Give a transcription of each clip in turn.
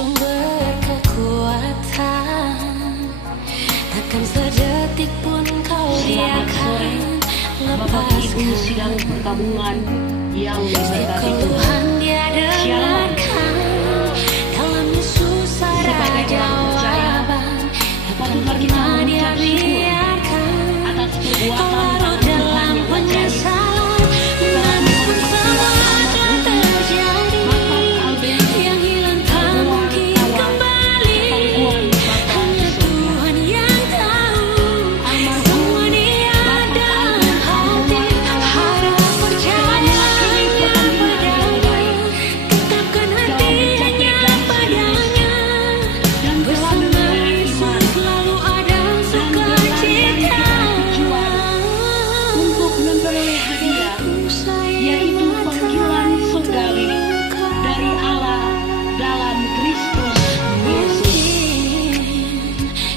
sumber kekuatan, takkan sedetik pun kau biarkan Bapak Ibu lepaskan. sidang perkabungan yang Setiap berkati keluhan dia dengarkan, dalam Yesus ada jawaban. Takkan pernah dia biarkan atas kau perbuatan larut tangan Tuhan dalam yang ajaib. penyesalan. Menanggung semua telah terjadi, yang hilang tak mungkin kembali. Hanya Tuhan yang tahu semua dia dalam hati. Harap percaya hanya padanya, tetapkan hati hanya padanya. Bersama Yesus selalu ada sukacita. Untuk memperoleh hadiah, yaitu panggilan surgawi dari Allah dalam Kristus Yesus.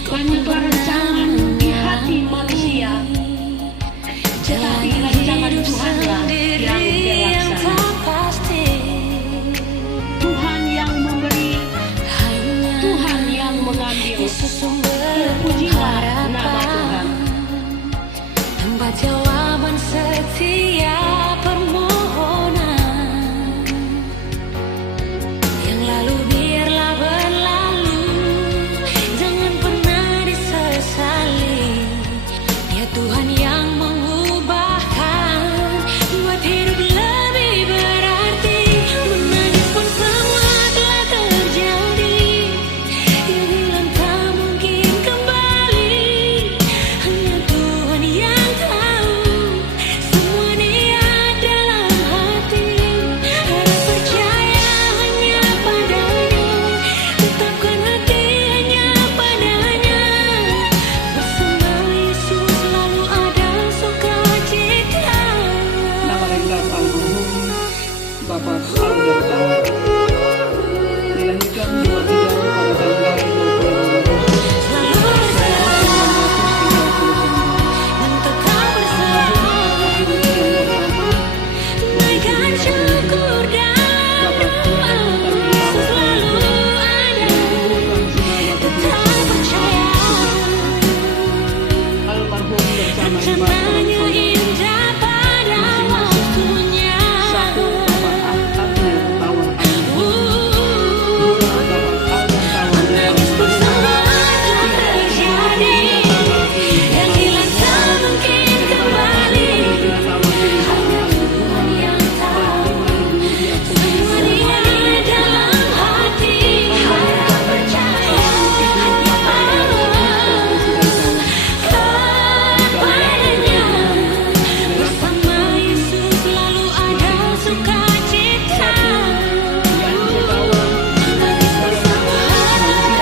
Banyak rancangan di hati manusia, tetapi rancangan Tuhanlah yang terlaksana. Tuhan yang memberi, Tuhan yang mengambil. Yesus sumber Terpujilah nama Tuhan. pengharapan, tempat jawaban setiap permohonan. Yang lalu biarlah berlalu, jangan pernah disesali. Dia Tuhan yang mengubahkan, buat hidup lebih berarti. Menangis pun semua telah terjadi, yang hilang tak mungkin kembali. Hanya Tuhan yang tahu semua dia dalam hati. Harap percaya hanya padanya, tetapkan hati hanya padanya. Bersama Yesus selalu ada sukacita. Nama lengkap almarhum Bapak Alda Tawar dilahirkan 23 pada tanggal 22 Agustus Selalu bersama 1939. dan tetap bersama. Ibu yang pertama Berikan syukur dalam doa, Yesus selalu ada. Tetap percaya almarhum bersama empat orang rencananya saudara. indah pada waktunya. Satu, Bapak Abner Tawar almarhum. Dua, Bapak Alda Tawar Menangis pun semua telah terjadi, yang hilang tak mungkin kembali. Hanya Tuhan yang tahu semua dia dalam hati. Harap percaya hanya kepadanya. Bersama Yesus selalu ada sukacita. Menangis bersama telah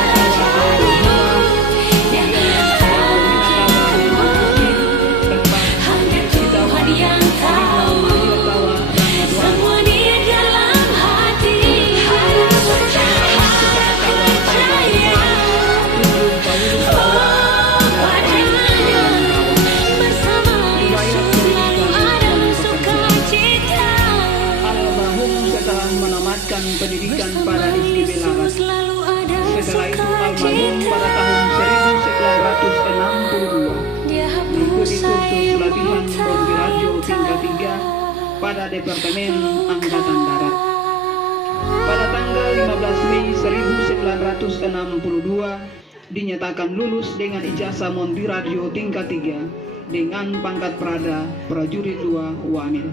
terjadi, yang hilang tak mungkin kembali. Hanya Tuhan yang tahu semua dia dalam hati. Harap percaya padanya, bersama Yesus selalu ada sukacita. Almarhum setelah menamatkan pendidikan pada ISGB Larat. Selalu ada Setelah itu almarhum sukacita. pada tahun 1962 Dia mengikuti hapus kursus air latihan mata. Bombi Radio tingkat 3 pada Departemen Angkatan Darat. Pada tanggal 15 Mei 1962 dinyatakan lulus dengan ijazah Monti Radio tingkat 3 dengan pangkat Prada Prajurit 2 Wamil.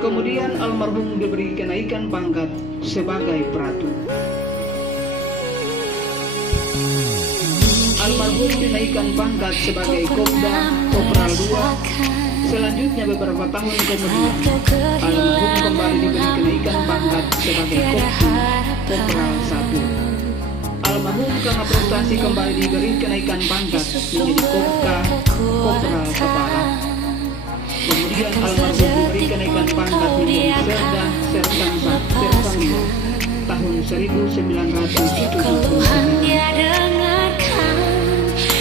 Kemudian almarhum diberi kenaikan pangkat sebagai Pratu. Almarhum dinaikkan pangkat sebagai Kopda Kopral 2. Selanjutnya beberapa tahun kemudian almarhum kembali diberi kenaikan pangkat sebagai Koptu Kopral 1. Almarhum karena prestasi kembali diberi kenaikan pangkat menjadi Kopka Kopral Kepala. Kemudian almarhum diberi kenaikan pangkat menjadi Serda Sersansa Sersansa tahun 1979. Dia dengarkan,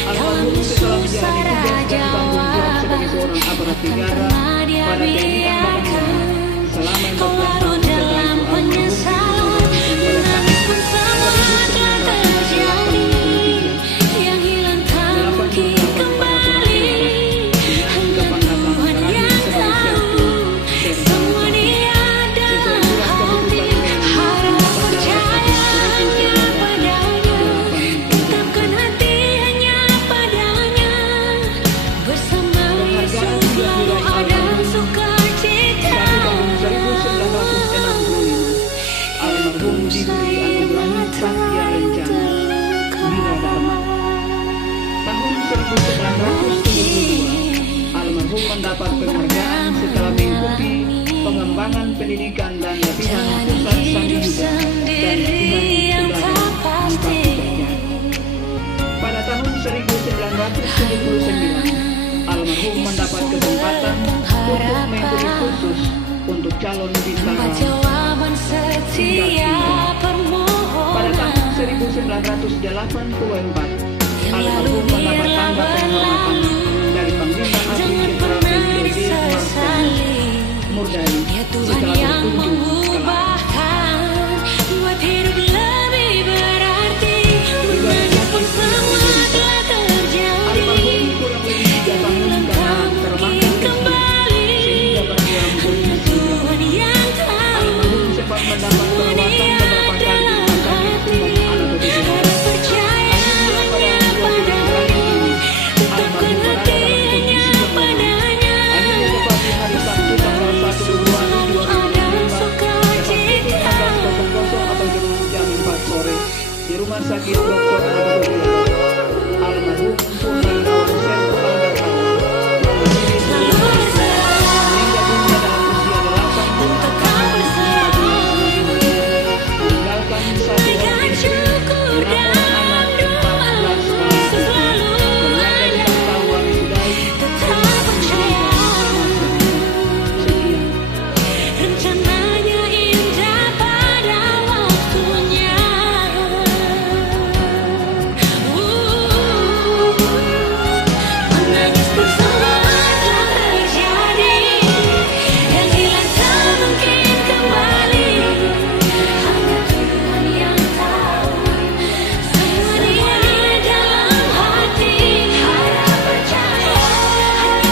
Almarhum setelah menjalani tugas dan tanggung jawab sebagai seorang aparat negara pada TNI Angkatan Darat selama 14 tahun setelah itu almarhum Almarhum diberi anugerah Satya Lencana Wiradharma. Tahun 1972, almarhum mendapat penghargaan setelah mengikuti pengembangan pendidikan dan latihan Pusat Sandi Yuda dan latihan udara di Batu Kerja. Pada tahun 1979, almarhum mendapat kesempatan untuk mengikuti kursus untuk calon bintara jawaban setiap pada tahun permohonan 1984, almarhum mendapat tanda penghormatan dari Panglima Abri Jenderal PBB Murdani Ya Tuhan setelah yang berkunjung ke Malang. mengubahkan, buat hidup lebih berarti. Menangis pun semua telah terjadi. Almarhum kurang lebih 3 tahun karena termakan kembali sehingga berada dalam kondisi Tuhan yang tahu. almarhum sempat mendapat perawatan beberapa kali di rumah sakit umum anak Harus percaya hanya padanya, tetapkan hati hanya padanya. akhirnya tepat di hari Sabtu tanggal 1 Februari 2005 tepat pukul 16.00 atau jam 4 sore di Rumah Sakit Dr. Anatoliano. Almarhum pun Darmawan Serto Aldarkawan yang berdiri meninggal dunia dalam usia 86 tahun meninggalkan satu orang istri, 6 orang anak, 14 sepupu, keluarga yang tahu warisudai, sekian. Rencananya indah pada waktunya. Menangis pun semua telah terjadi. Yang hilang tak mungkin kembali. Hanya Tuhan yang tahu. Semua dia di dalam hati. Harap percaya hanya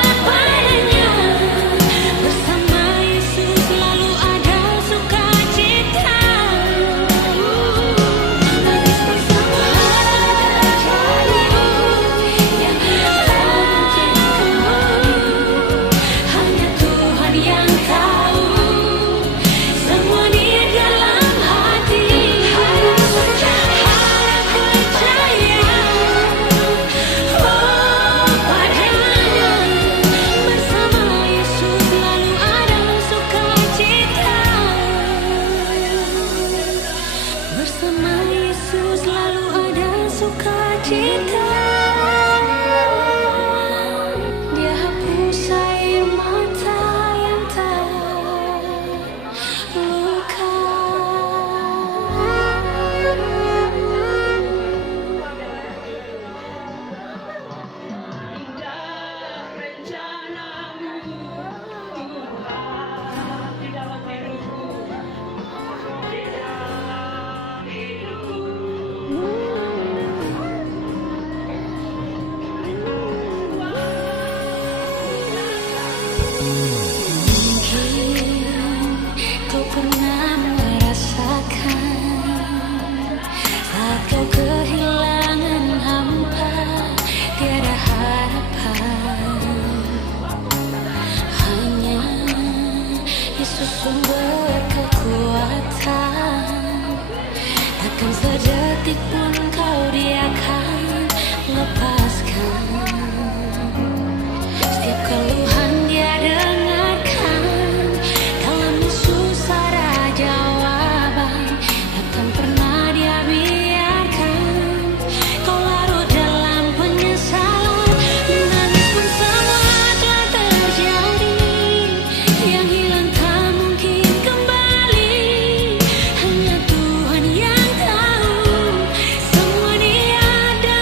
kepadanya. Bersama Yesus selalu ada sukacita. Menangis pun semua terjadi. Yang hilang tak mungkin kembali. Hanya Tuhan yang tahu. Semua di dalam hati. Harap percaya padanya. Bersama Yesus selalu ada sukacita. Bersama Yesus selalu ada sukacita. Dia hapus air mata yang terluka. Kau pernah merasakan saat kau kehilangan hampa, tiada harapan. Hanya Yesus sumber kekuatan. Takkan sedetik pun kau diakan lepaskan. Setiap keluhan dia dengarkan. Kalau susah ada jawaban, takkan pernah dia biarkan kau larut dalam penyesalan. Menangis pun semua telah terjadi. Yang hilang tak mungkin kembali. Hanya Tuhan yang tahu. Semua dia ada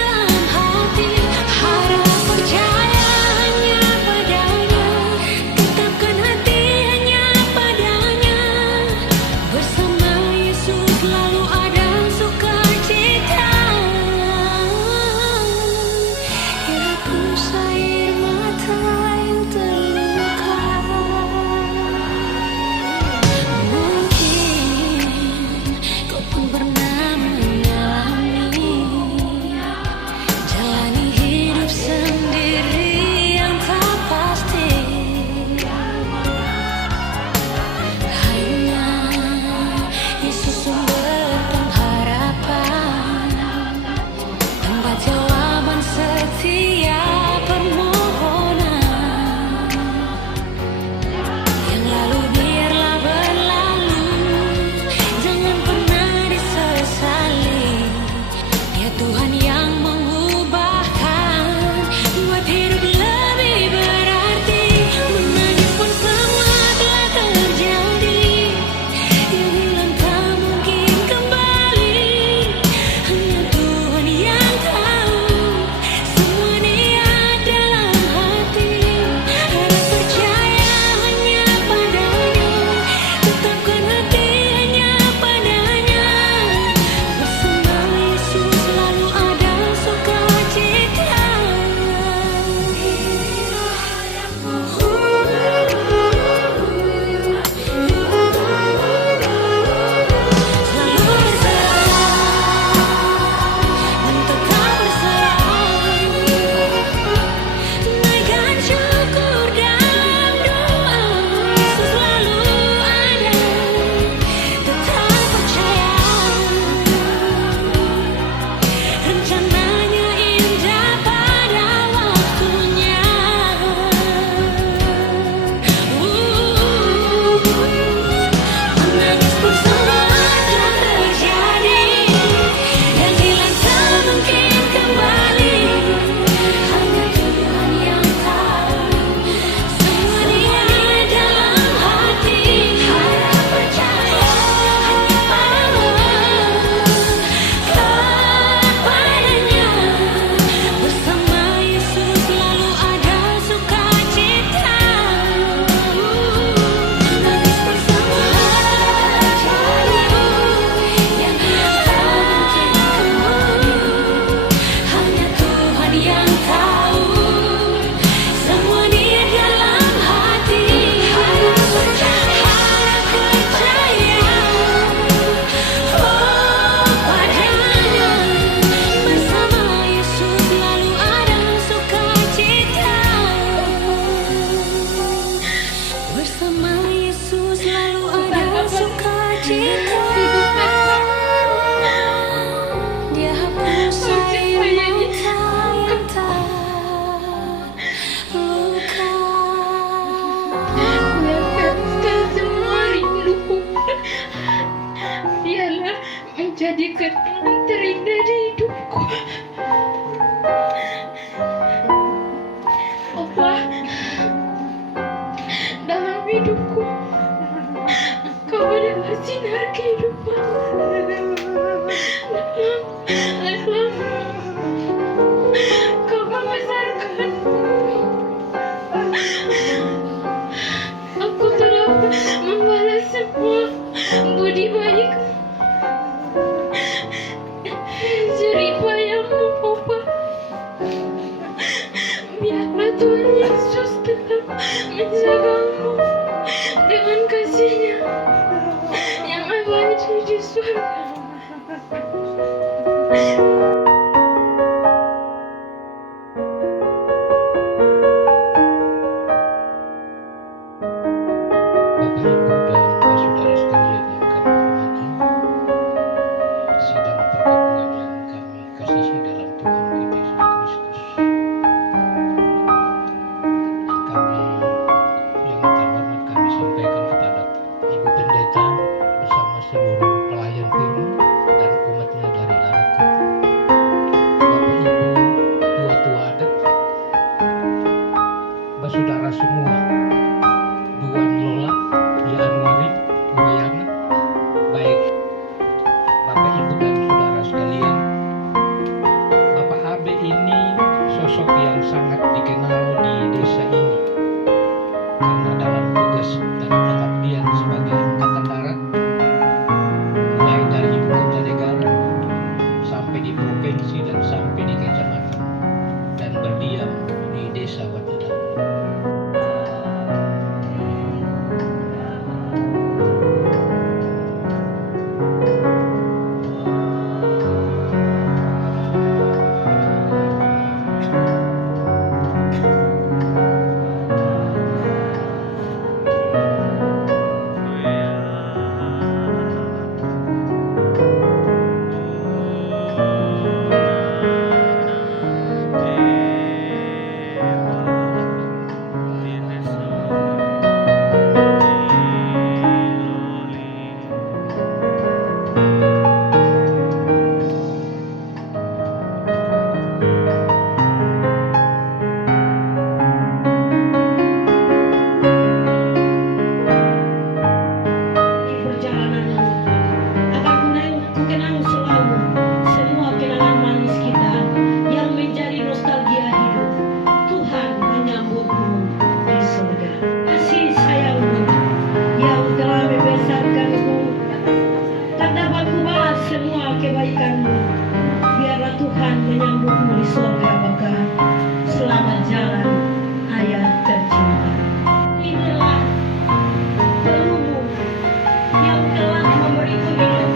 Yesus selalu ada sukacita. Dia hapus air mata yang terluka. Lepaskan semua rinduku. Dialah menjadi kenangan terindah di hidupku. Allah, dalam hidupku Kau adalah sinar kehidupan. Dalam Kau membesarkan aku telah membalas semua budi baik jerih payahmu, Bapa. Biarlah Tuhan Yesus tetap menjagamu dengan kasih-Nya yang abadi di surga. Bapak, Ibu, dan saudara sekalian yang kami hormati, sidang pergabungan yang kami kasihi dalam Tuhan kita Yesus Kristus. Kami yang terhormat kami sampaikan kepada Ibu Pendeta bersama seluruh pelayan firman dan umatnya dari Larakat. Bapak, Ibu, tua-tua adat, saudara semua, Duan Lola, Yanuari, Urayana, baik Bapak Ibu dan saudara sekalian. Bapak Abe ini sosok yang sangat dikenal di desa ini karena dalam tugas dan pengabdian sebagai angkatan darat, mulai dari ibu kota negara sampai di provinsi dan sampai di kecamatan, dan berdiam di desa Watida. Biarlah Tuhan menyambutmu di surga, Bapa. Selamat jalan, ayah tercinta. Inilah pelumu yang telah memberiku hidup,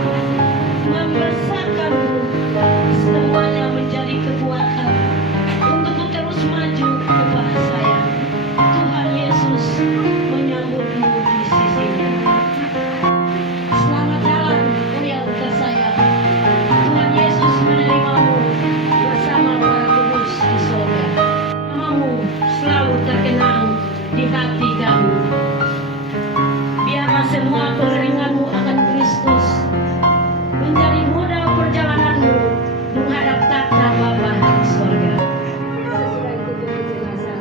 membesarkanmu, semuanya menjadi kekuatan untuk terus maju kepada saya. Tuhan Yesus menyambutmu di sisinya. Selamat jalan, yang tersayang. Tuhan Yesus menerimamu bersama para kudus di surga. Namamu selalu terkenang di hati kami. Biarlah semua peneringanmu akan Kristus menjadi modal perjalananmu menghadap takhta Bapa di surga. Sesudah itu jenazah.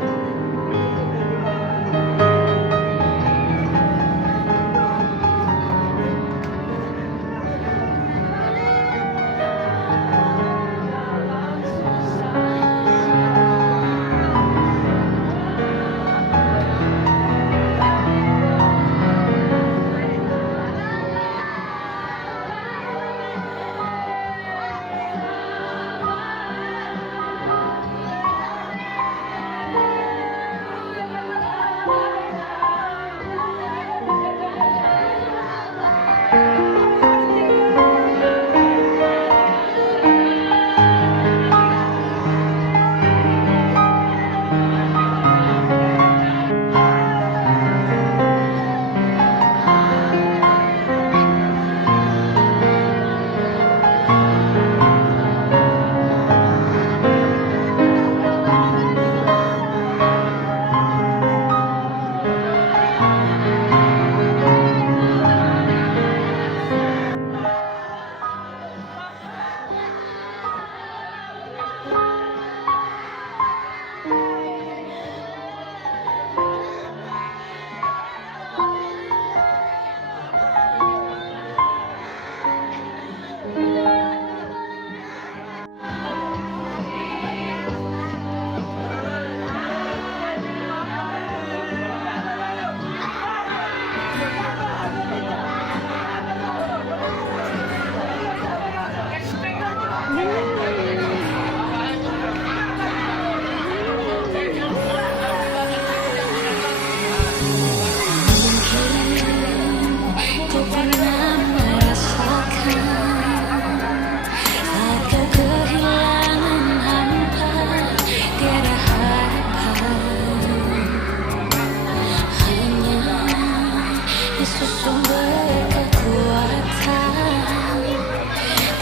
Yesus sumber kekuatan.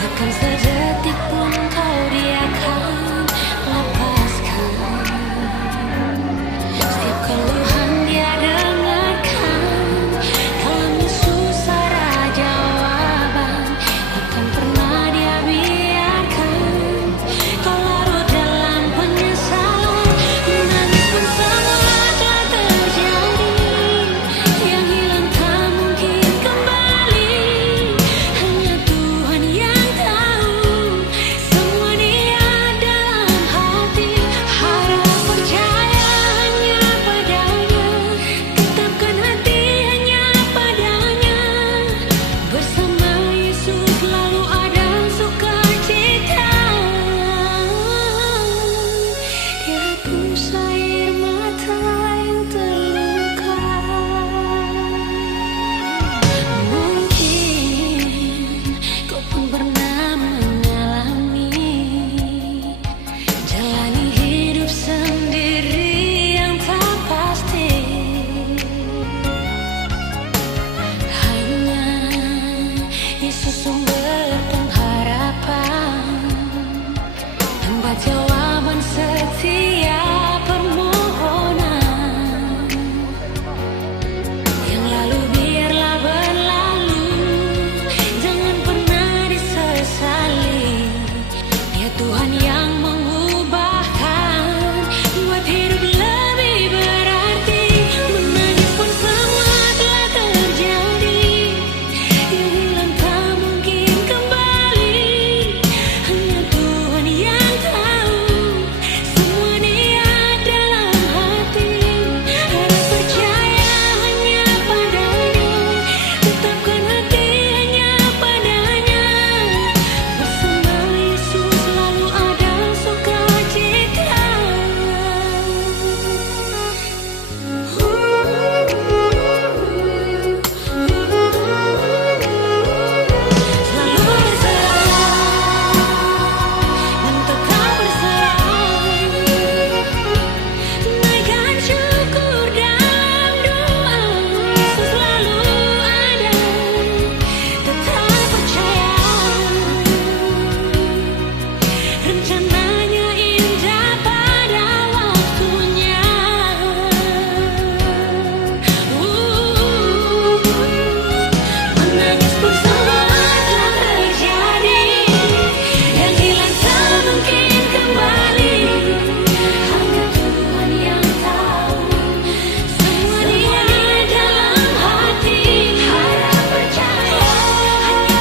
Takkan sedetik pun kau dia akan lepaskan. Setiap keluhan dia dengarkan. Dalam Yesus ada jawaban. Takkan pernah dia biarkan kau larut dalam penyesalan. Menangis pun semua telah terjadi. Yang hilang tak mungkin kembali. Hanya Tuhan yang tahu. Semua dia dalam hati. Harap percaya hanya padanya. Tetapkan hati hanya padanya. Bersama Yesus selalu ada sukacita. Dia hapus air mata yang terluka. Mungkin kau pun pernah mengalami jalani hidup sendiri yang tak pasti. Hanya Yesus sumber pengharapan, tempat jawaban setiap permohonan. Yang lalu biarlah berlalu, jangan pernah disesali. Dia Tuhan yang mengubahkan, buat hidup lebih berarti. Menangis pun semua telah terjadi. Yang hilang tak mungkin kembali. Hanya Tuhan yang tahu. Semua dia dalam hati. Harap percaya hanya padanya. Tetapkan hati hanya padanya. Bersama Yesus selalu ada sukacita. Selalu berserah dan tetap berserah. Naikkan syukur dalam doa. Yesus selalu ada. Tetap percaya. Rencananya indah pada waktunya. Menangis pun semua telah terjadi. Yang hilang tak mungkin kembali. Hanya Tuhan yang tahu. Semua dia dalam hati. Harap percaya hanya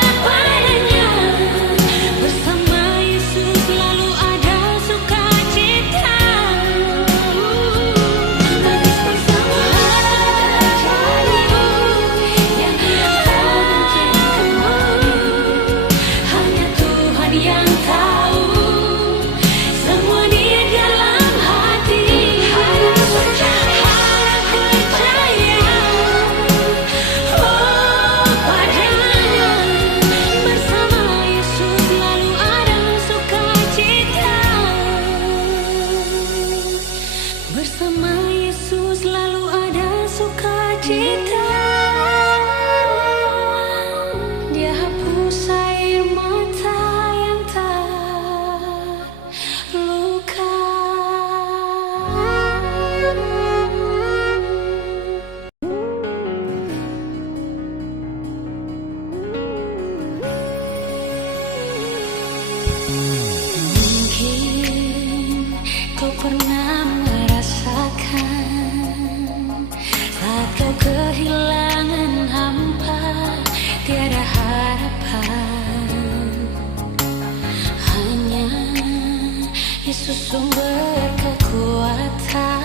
kepadanya. Bersama Yesus selalu ada sukacita. Menangis pun semua terjadi. Yang hilang tak mungkin kembali. Hanya Tuhan yang tahu. Semua dia dalam hati. Harap percaya padanya. Bersama Yesus selalu ada sukacita. Bersama Yesus selalu ada sukacita. Dia hapus air mata yang terluka. Mungkin kau pernah merasakan saat kau kehilangan hampa, tiada harapan. Hanya Yesus sumber kekuatan.